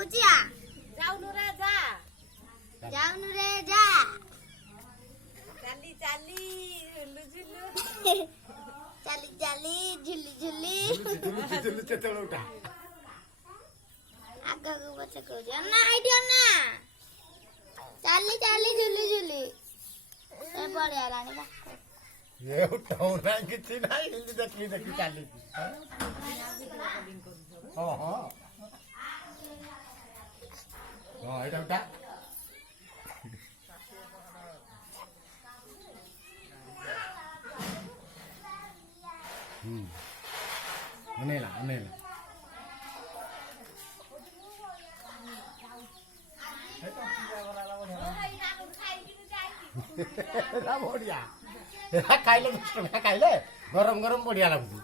গুচিয়া যাওনু রে যা যাওনু রে যা চালি চালি ঝুলু ঝুলু চালি চালি ঝুলি ঝুলি ঝুলি চেতলে উঠা আগাগু পছে কইছি না আইডিয়া না চালি চালি ঝুলি ঝুলি এ পড়ে আলানি বা ଏ ଉଠଉନା କିଛି ନାହିଁ ଏମିତି ଦେଖି ଦେଖି ଚାଲିଛି ହଁ ହଁ ହଁ ଏଇଟା ଉଠା ଅନେଇଲା ଅନେଇଲା ବଢିଆ ଖାଇଲେ 10 ଟଙ୍କା ଖାଇଲେ ଗରମ ଗରମ ବଢିଆ ଲାଗୁଛି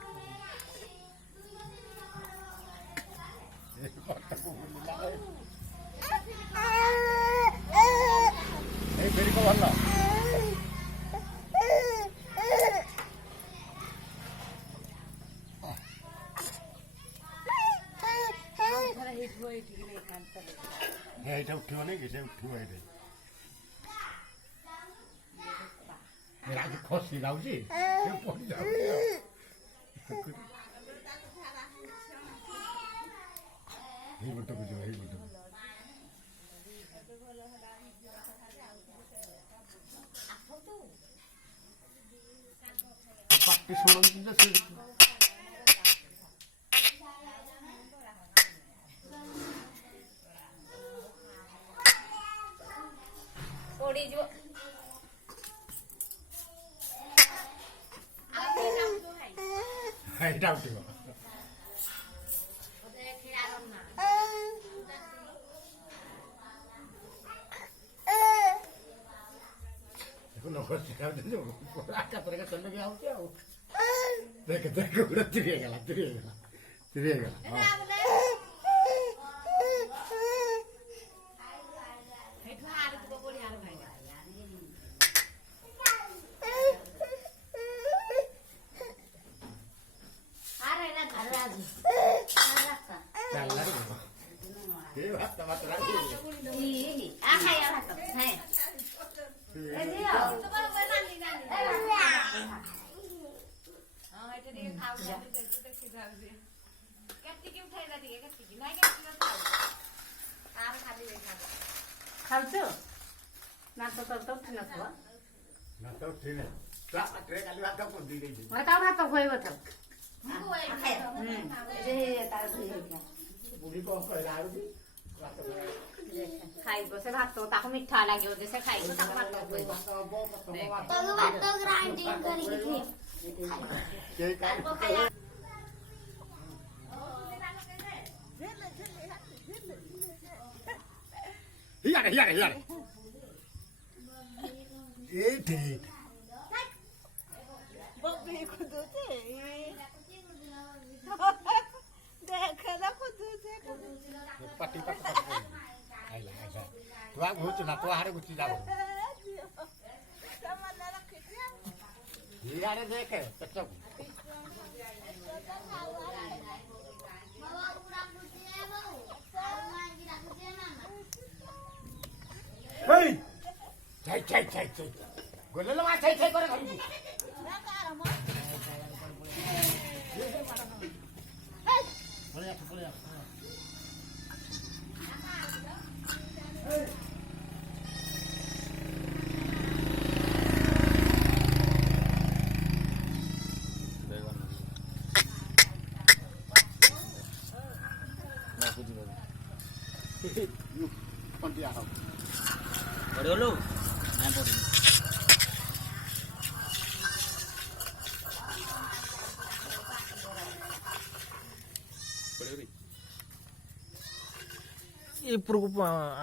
ଏଇ ବେରିକ ଭଲ এইটা উঠিବ ନାଇଁ କି ସେ ଉଠିବ ଏଇଟା ରାଜୁ ଖସି ଯାଉଛି ପଡି ଯାଉଛି ଏଇ ଗୋଟକୁ ଯିବ ଏଇ ଗୋଟକୁ ପାଟି ଶୁଣନ୍ତି ଯେ ସେ ପଡି ଯିବ ଏଇଟା ଉଠିବ ଦେଖ ଦେଖ ଗୋଟେ ତିରି ହେଇଗଲା ତିରି ହେଇଗଲା ତିରି ହେଇଗଲା ଖାଉଛୁ ନା ତ ଉଠି ନଥିବ ଭାତ ଉଠିନି ପାଟିରେ କାଲି ଭାତ ପୋଦି ଦେଇଛି ତା ଭାତ ଖୁଆଇବ ଥାଉ ବୁଢୀ କଣ କହିଲା ଆଉଛି ଖାଇବ ସେ ଭାତ ତାକୁ ମିଠା ଲାଗିବ ଯେ ସେ ଖାଇବ ତାକୁ ଭାତ ଖୁଆଇବ ତାକୁ ଭାତ ଗ୍ରାଇଣ୍ଡିଙ୍ଗ କରିକି ଦିଅ Hiare, hiare, hiare. Eite. Bobby kuduce. Dekhala kuduce. Pati pati pati. Aila, aila. Tu ang hutu na tu hare guci jabo. Samana rakhiya. Hiare dekhe, tetap. Hey! Chai chai chai chai. Golelo ma chai chai kore khali. Boleh ya, boleh ya. Yuk, konti aku. Pode dulu. Nah, pode. Pode. Ini perlu apa?